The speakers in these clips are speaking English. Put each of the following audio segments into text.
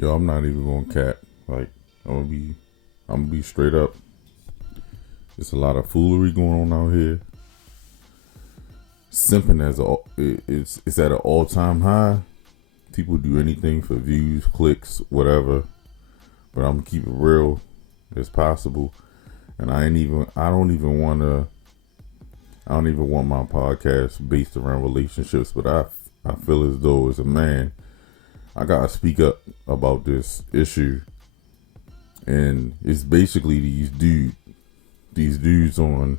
Yo, I'm not even gonna cap. Like, I'm gonna be straight up. There's a lot of foolery going on out here. Simping it's at an all-time high. People do anything for views, clicks, whatever. But I'm gonna keep it real as possible. And I don't even want my podcast based around relationships. But I feel as though as a man, I gotta speak up about this issue. And it's basically these dudes on,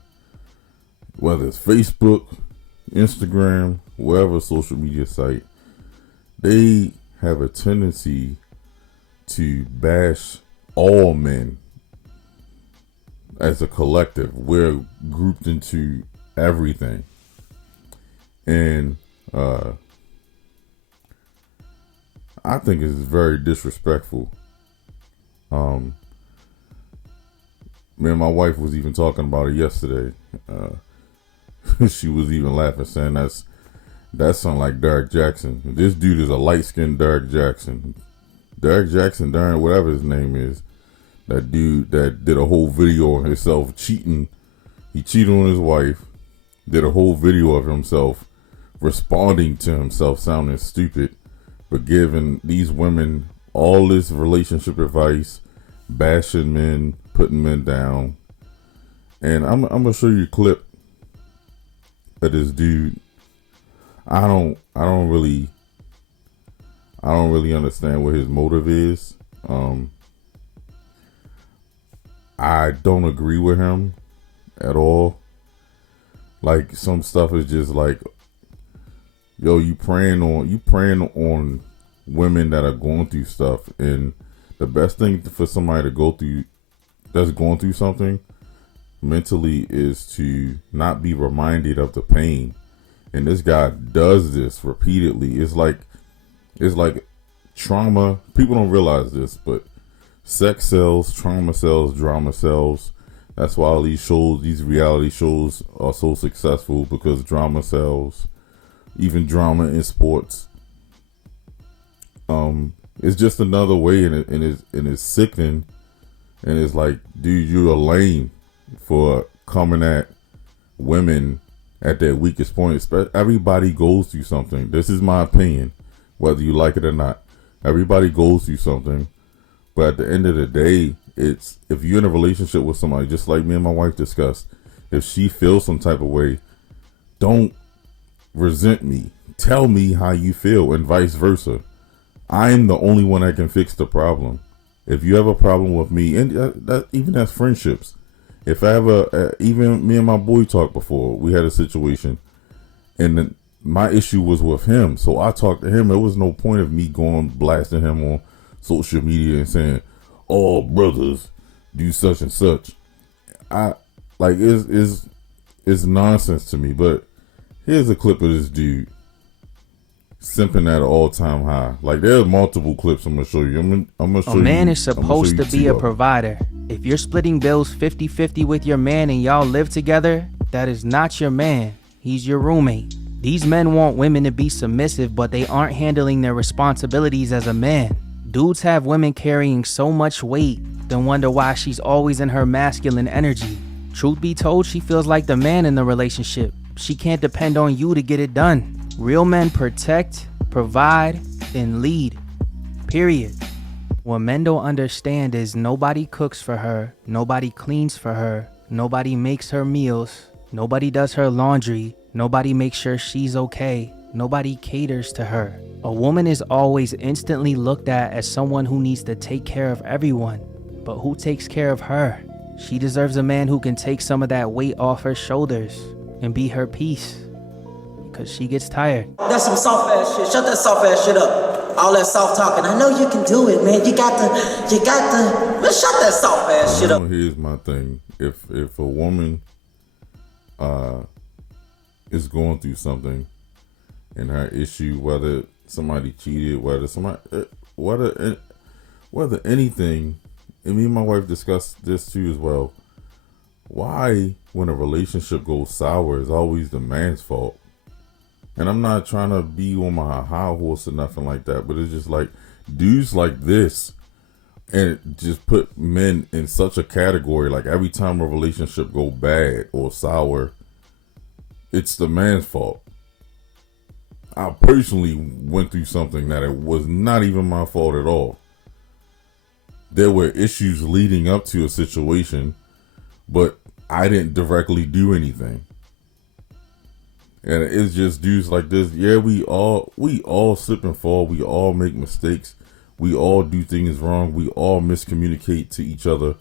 whether it's Facebook, Instagram, whatever social media site, they have a tendency to bash all men as a collective. We're grouped into everything. And I think it's very disrespectful. Me and my wife was even talking about it yesterday. She was even laughing, saying that sound like Derek Jackson. This dude is a light-skinned Derek Jackson. Derek Jackson, Darren, whatever his name is, that dude that did a whole video on himself cheating. He cheated on his wife, did a whole video of himself responding to himself sounding stupid, but giving these women all this relationship advice, bashing men, putting men down. And I'm gonna show you a clip of this dude. I don't really understand what his motive is. I don't agree with him at all. Like, some stuff is just like, yo, you preying on women that are going through stuff, and the best thing for somebody to go through that's going through something mentally is to not be reminded of the pain. And this guy does this repeatedly. It's like trauma. People don't realize this, but sex sells, trauma sells, drama sells. That's why all these shows, these reality shows, are so successful, because drama sells. Even drama in sports. It's just another way, and it's sickening. And it's like, dude, you're lame for coming at women at their weakest point. Everybody goes through something. This is my opinion, whether you like it or not. Everybody goes through something. But at the end of the day, it's, if you're in a relationship with somebody, just like me and my wife discussed, if she feels some type of way, don't resent me. Tell me how you feel, and vice versa. I'm the only one that can fix the problem. If you have a problem with me, and that even as friendships, if I have even me and my boy talked before, we had a situation, and my issue was with him, so I talked to him. There was no point of me going blasting him on social media and saying, "Oh, brothers, do such and such." It's nonsense to me. But here's a clip of this dude simping at an all-time high. Like, there are multiple clips I'm gonna show you. I'm gonna show you. A man is supposed to be a provider. If you're splitting bills 50-50 with your man and y'all live together, that is not your man. He's your roommate. These men want women to be submissive, but they aren't handling their responsibilities as a man. Dudes have women carrying so much weight, then wonder why she's always in her masculine energy. Truth be told, she feels like the man in the relationship. She can't depend on you to get it done. Real men protect, provide, and lead. Period. What men don't understand is nobody cooks for her, nobody cleans for her, nobody makes her meals, nobody does her laundry, nobody makes sure she's okay, nobody caters to her. A woman is always instantly looked at as someone who needs to take care of everyone. But who takes care of her? She deserves a man who can take some of that weight off her shoulders and be her peace. Because she gets tired. That's some soft ass shit. Shut that soft ass shit up. All that soft talking. I know you can do it, man. You got the. Let's shut that soft ass shit up. Here's my thing. If a woman is going through something, and her issue, whether somebody cheated, whether anything, and me and my wife discussed this too as well. Why, when a relationship goes sour, is always the man's fault? And I'm not trying to be on my high horse or nothing like that, but it's just like, dudes like this, and it just put men in such a category. Like every time a relationship go bad or sour, it's the man's fault. I personally went through something that it was not even my fault at all. There were issues leading up to a situation, but I didn't directly do anything. And it's just dudes like this. Yeah, we all slip and fall. We all make mistakes. We all do things wrong. We all miscommunicate to each other.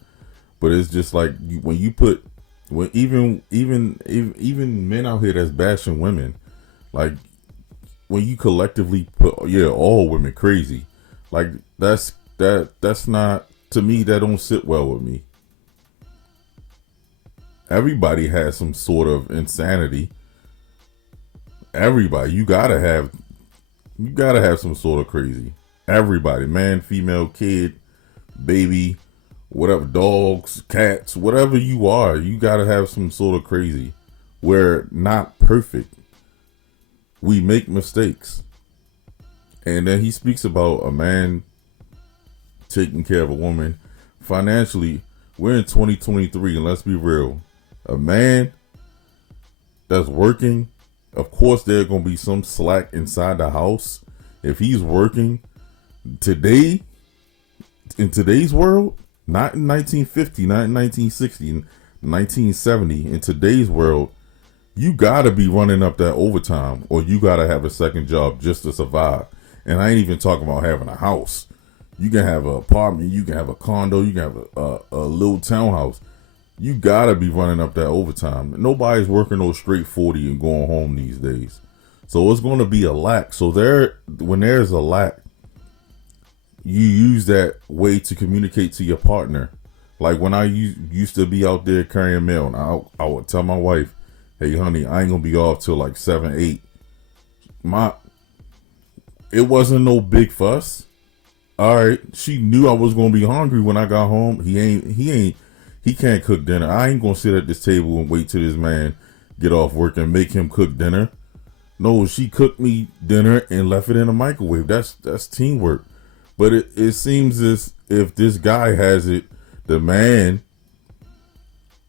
But it's just like when even men out here that's bashing women, like when you collectively put all women crazy, like that's not, to me, that don't sit well with me. Everybody has some sort of insanity. Everybody, you gotta have some sort of crazy. Everybody, man, female, kid, baby, whatever, dogs, cats, whatever you are, you gotta have some sort of crazy. We're not perfect. We make mistakes. And then he speaks about a man taking care of a woman financially. We're in 2023, and let's be real. A man that's working, of course there's going to be some slack inside the house. If he's working today, in today's world, not in 1950, not in 1960, 1970, in today's world, you got to be running up that overtime, or you got to have a second job just to survive. And I ain't even talking about having a house. You can have an apartment, you can have a condo, you can have a little townhouse. You gotta be running up that overtime. Nobody's working no straight 40 and going home these days. So it's going to be a lack. So when there's a lack, you use that way to communicate to your partner. Like when I used to be out there carrying mail, and I would tell my wife, hey honey, I ain't gonna be off till like 7, 8. It wasn't no big fuss. All right, she knew I was gonna be hungry when I got home. He can't cook dinner. I ain't gonna sit at this table and wait till this man get off work and make him cook dinner. No, she cooked me dinner and left it in the microwave. That's teamwork. But it seems as if this guy has it, the man,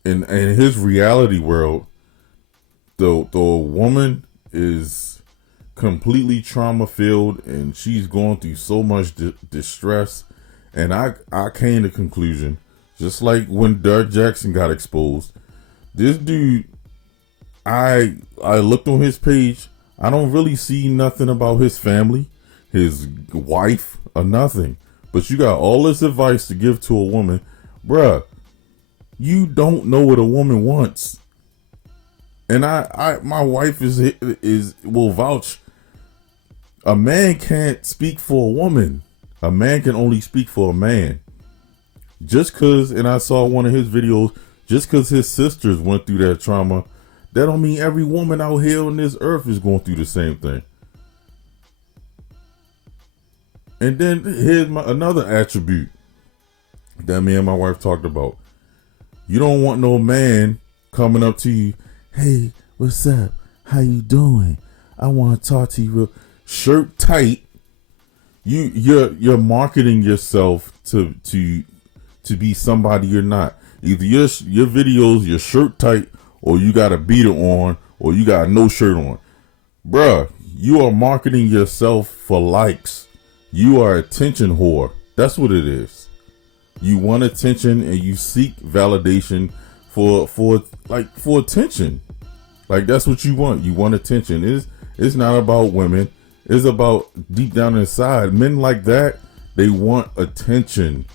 in his reality world, the woman is completely trauma filled and she's going through so much distress. And I came to the conclusion, just like when Derek Jackson got exposed, this dude, I looked on his page. I don't really see nothing about his family, his wife, or nothing. But you got all this advice to give to a woman. Bruh, you don't know what a woman wants. And my wife will vouch. A man can't speak for a woman. A man can only speak for a man. Just cause, and I saw one of his videos, just cause his sisters went through that trauma, that don't mean every woman out here on this earth is going through the same thing. And then here's another attribute that me and my wife talked about. You don't want no man coming up to you, hey, what's up? How you doing? I want to talk to you real shirt tight. You're marketing yourself to be somebody you're not. Either your videos, your shirt tight, or you got a beater on, or you got no shirt on. Bruh, you are marketing yourself for likes. You are attention whore. That's what it is. You want attention and you seek validation for attention. Like that's what you want. You want attention. It's not about women. It's about deep down inside. Men like that, they want attention.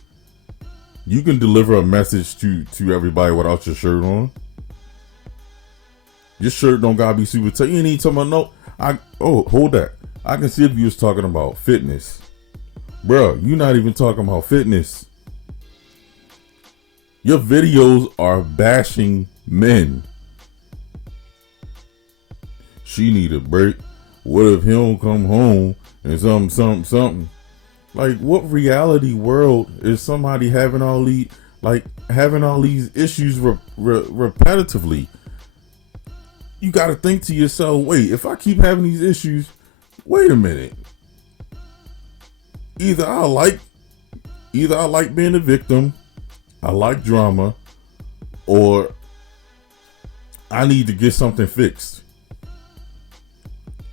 You can deliver a message to everybody without your shirt on. Your shirt don't gotta be super tight. You ain't talking about hold that. I can see if you was talking about fitness. Bro, you're not even talking about fitness. Your videos are bashing men. She need a break. What if he don't come home and something? Like, what reality world is somebody having all these issues repetitively? You got to think to yourself, wait, if I keep having these issues, wait a minute. either I like being a victim, I like drama, or I need to get something fixed.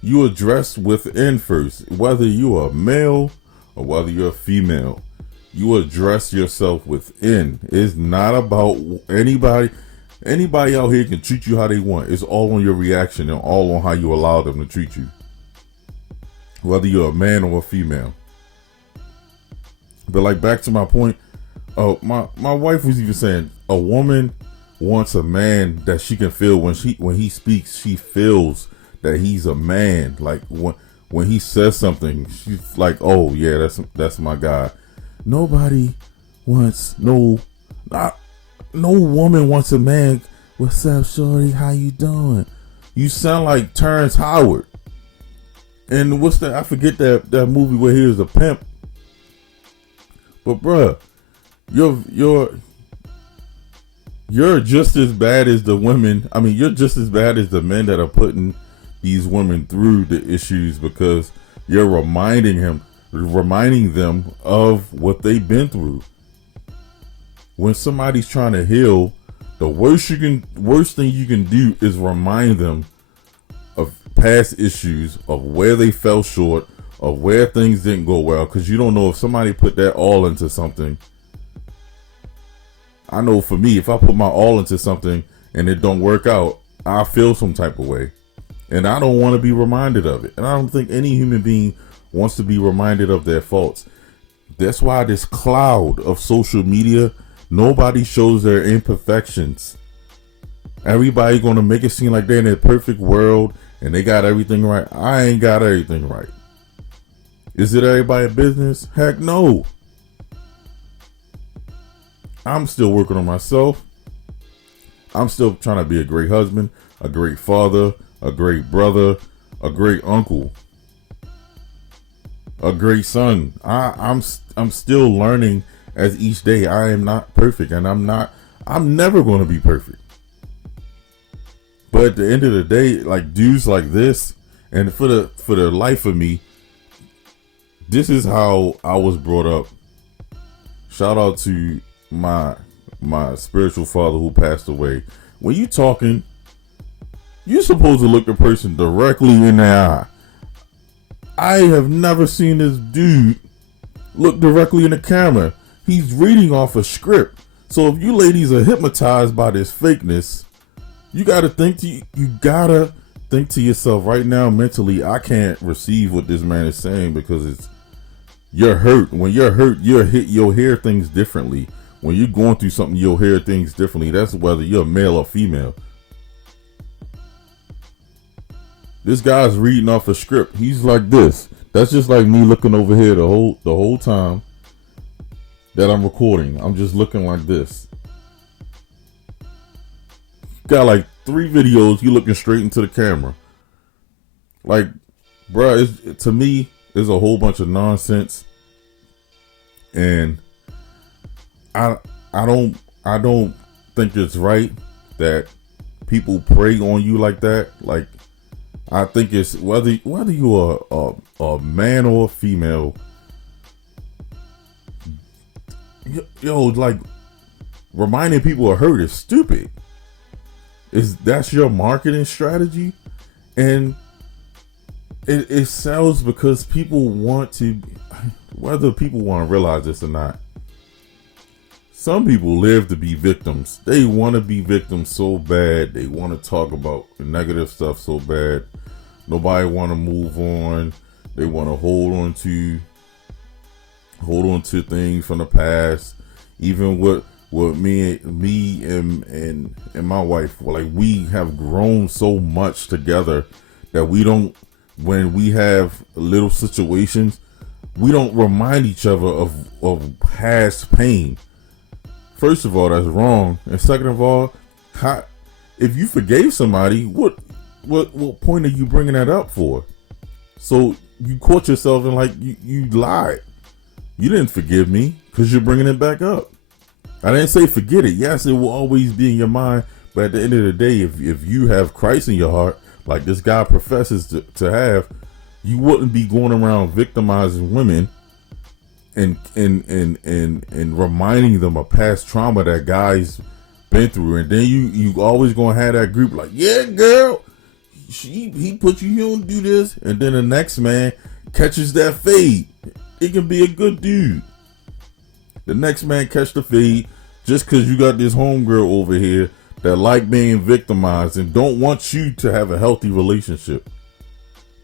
You address within first, whether you are a male or whether you're a female. You address yourself within. It's not about anybody. Anybody out here can treat you how they want. It's all on your reaction and all on how you allow them to treat you. Whether you're a man or a female. But like back to my point, my wife was even saying a woman wants a man that she can feel when he speaks, she feels that he's a man. Like when he says something, she's like, oh yeah, that's my guy. Nobody wants no woman wants a man. What's up, shorty? How you doing? You sound like Terrence Howard. And what's that? I forget that movie where he was a pimp. But bruh, you're just as bad as the women. I mean, you're just as bad as the men that are putting these women through the issues, because you're reminding them of what they've been through. When somebody's trying to heal, the worst thing you can do is remind them of past issues, of where they fell short, of where things didn't go well, because you don't know if somebody put that all into something. I know for me, if I put my all into something and it don't work out, I feel some type of way, and I don't want to be reminded of it. And I don't think any human being wants to be reminded of their faults. That's why this cloud of social media, nobody shows their imperfections. Everybody gonna make it seem like they're in a perfect world and they got everything right. I ain't got everything right. Is it everybody's business? Heck no. I'm still working on myself. I'm still trying to be a great husband, a great father, a great brother, a great uncle, a great son. I'm still learning as each day. I am not perfect, and I'm never going to be perfect. But at the end of the day, like dudes like this, and for the life of me, this is how I was brought up. Shout out to my spiritual father who passed away. When you talking, you're supposed to look the person directly in the eye. I have never seen this dude look directly in the camera. He's reading off a script. So if you ladies are hypnotized by this fakeness, you gotta think to yourself right now mentally, I can't receive what this man is saying, because you're hurt. When you're hurt, you'll hear things differently. When you're going through something, you'll hear things differently. That's whether you're male or female. This guy's reading off a script. He's like this. That's just like me looking over here the whole time that I'm recording. I'm just looking like this. Got like 3 videos. You looking straight into the camera. Like, bruh, to me, it's a whole bunch of nonsense, and I don't think it's right that people prey on you like that. Like, I think it's whether you are a man or a female, yo, like reminding people of hurt is stupid. That's your marketing strategy, and it sells because people want to, whether people want to realize this or not. Some people live to be victims. They want to be victims so bad. They want to talk about negative stuff so bad. Nobody want to move on. They want to hold on to things from the past. Even with me and my wife, like, we have grown so much together that we don't, when we have little situations, we don't remind each other of past pain. First of all, that's wrong. And second of all, if you forgave somebody, what point are you bringing that up for? So you caught yourself in, like, you lied. You didn't forgive me because you're bringing it back up. I didn't say forget it. Yes, it will always be in your mind. But at the end of the day, if you have Christ in your heart, like this guy professes to have, you wouldn't be going around victimizing women and reminding them of past trauma that guys been through, and then you always gonna have that group like, yeah, girl, he put you, he don't do this, and then the next man catches that fade. It can be a good dude. The next man catch the fade just because you got this homegirl over here that like being victimized and don't want you to have a healthy relationship.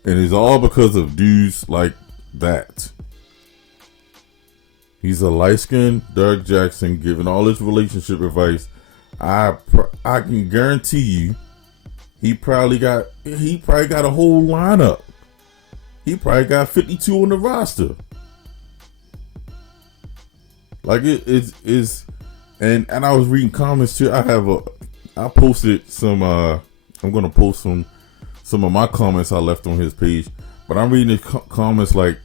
And it's all because of dudes like that. He's a light-skinned Doug Jackson giving all his relationship advice. I can guarantee you, he probably got a whole lineup. He probably got 52 on the roster. Like it is, and I was reading comments too. I posted some. I'm gonna post some of my comments I left on his page, but I'm reading the comments like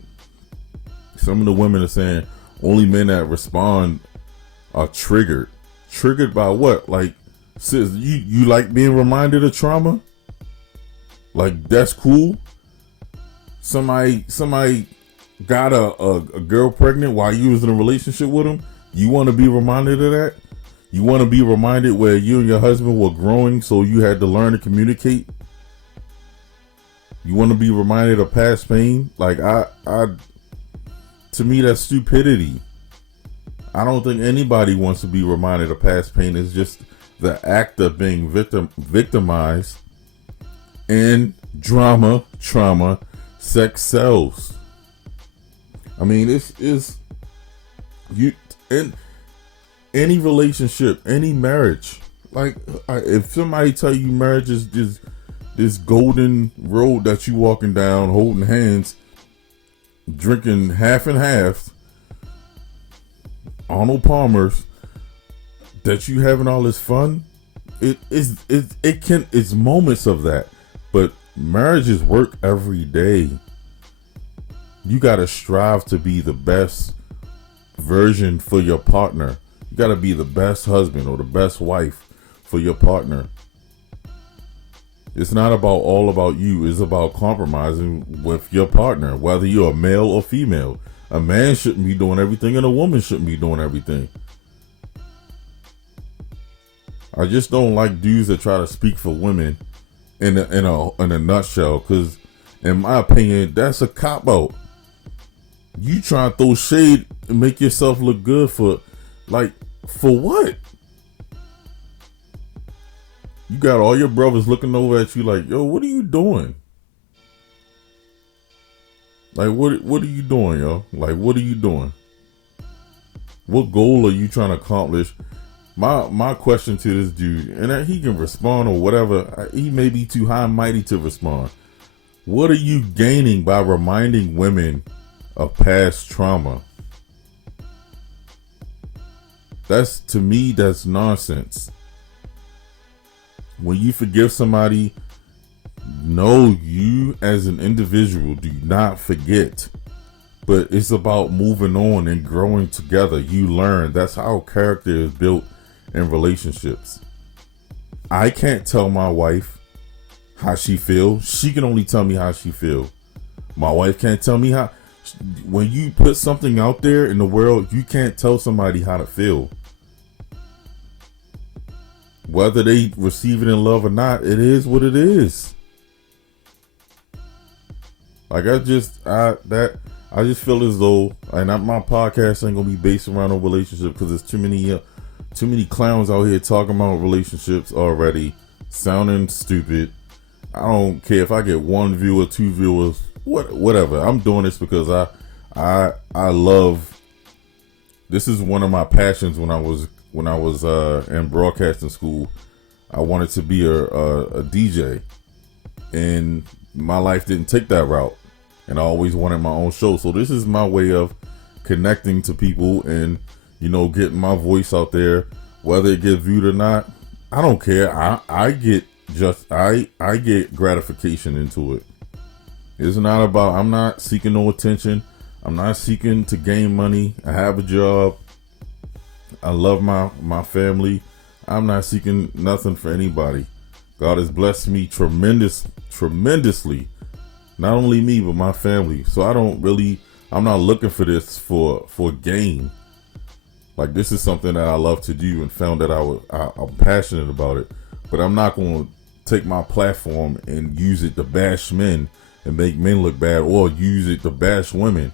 some of the women are saying only men that respond are triggered. Triggered by what? Like, says you like being reminded of trauma? Like, that's cool. Somebody got a girl pregnant while you was in a relationship with him. You want to be reminded of that? You want to be reminded where you and your husband were growing, so you had to learn to communicate? You want to be reminded of past pain? Like, to me, that's stupidity. I don't think anybody wants to be reminded of past pain. It's just the act of being victimized. And trauma, sex sells. I mean, you in any relationship, any marriage. Like, if somebody tell you marriage is just this golden road that you walking down, holding hands, drinking half and half, Arnold Palmer's, that you having all this fun, it's moments of that, but marriage is work every day. You gotta strive to be the best version for your partner. You gotta be the best husband or the best wife for your partner. It's not all about you. It's about compromising with your partner, whether you're a male or female. A man shouldn't be doing everything and a woman shouldn't be doing everything. I just don't like dudes that try to speak for women in a nutshell, because in my opinion, that's a cop-out. You try to throw shade and make yourself look good for what? You got all your brothers looking over at you like, yo, what are you doing? Like, what are you doing, yo? Like, what are you doing? What goal are you trying to accomplish? My question to this dude, and he can respond or whatever, he may be too high and mighty to respond. What are you gaining by reminding women of past trauma? To me, that's nonsense. When you forgive somebody, no, you as an individual do not forget. But it's about moving on and growing together. You learn. That's how character is built in relationships. I can't tell my wife how she feels. She can only tell me how she feels. My wife can't tell me how. When you put something out there in the world, you can't tell somebody how to feel. Whether they receive it in love or not, it is what it is. Like, I just feel as though, and my podcast ain't gonna be based around a relationship, because there's too many clowns out here talking about relationships already, sounding stupid. I don't care if I get one viewer, two viewers, whatever. I'm doing this because I love. This is one of my passions. When I was in broadcasting school, I wanted to be a DJ, and my life didn't take that route, and I always wanted my own show. So this is my way of connecting to people and, getting my voice out there, whether it gets viewed or not. I don't care. I get gratification into it. It's not about, I'm not seeking no attention. I'm not seeking to gain money. I have a job. I love my family. I'm not seeking nothing for anybody. God has blessed me tremendously. Not only me, but my family. So I I'm not looking for this for gain. Like, this is something that I love to do and found that I'm passionate about it. But I'm not going to take my platform and use it to bash men and make men look bad, or use it to bash women.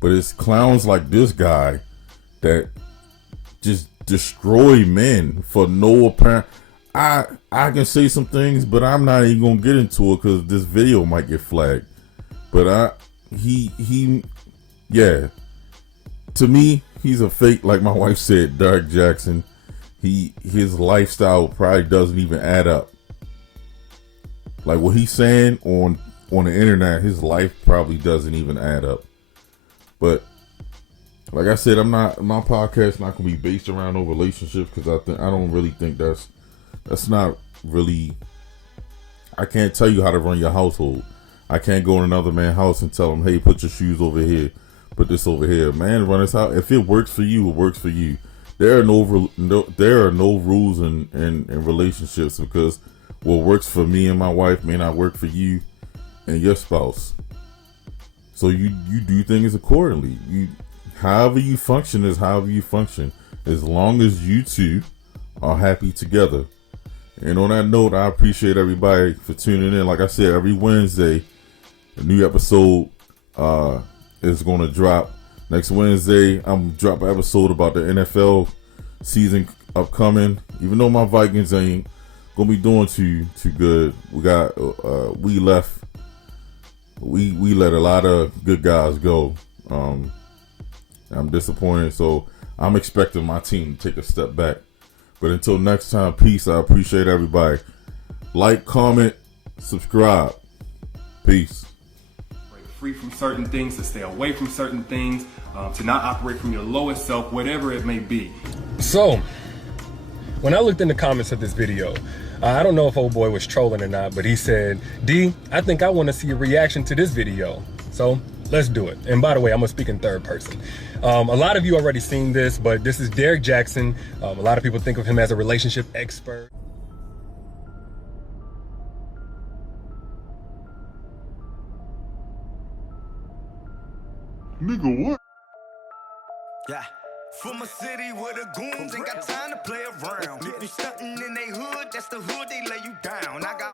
But it's clowns like this guy that just destroy men for no apparent. I can say some things, but I'm not even gonna get into it because this video might get flagged. But yeah. To me, he's a fake, like my wife said, Derek Jackson. His lifestyle probably doesn't even add up. Like what he's saying on the internet, his life probably doesn't even add up. But like I said, my podcast not gonna be based around no relationships, because I don't really think that's not really. I can't tell you how to run your household. I can't go in another man's house and tell him, hey, put your shoes over here, put this over here. Man, run his house. If it works for you, it works for you. There are no rules in relationships, because what works for me and my wife may not work for you and your spouse. So you do things accordingly. However you function is however you function, as long as you two are happy together. And on that note, I appreciate everybody for tuning in. Like I said, every Wednesday, a new episode is going to drop. Next Wednesday, I'm drop an episode about the NFL season upcoming. Even though my Vikings ain't gonna be doing too good, we let a lot of good guys go. I'm disappointed, so I'm expecting my team to take a step back. But until next time, peace. I appreciate everybody. Like, comment, subscribe. Peace. Break free from certain things, to stay away from certain things, to not operate from your lowest self, whatever it may be. So, when I looked in the comments of this video, I don't know if old boy was trolling or not, but he said, D, I think I want to see a reaction to this video. So let's do it. And by the way, I'm gonna speak in third person. A lot of you already seen this, but this is Derek Jackson. A lot of people think of him as a relationship expert. Nigga, what? Yeah. From a city where the goons ain't got time to play around. If you stuntin' in they hood, that's the hood they lay you down. I got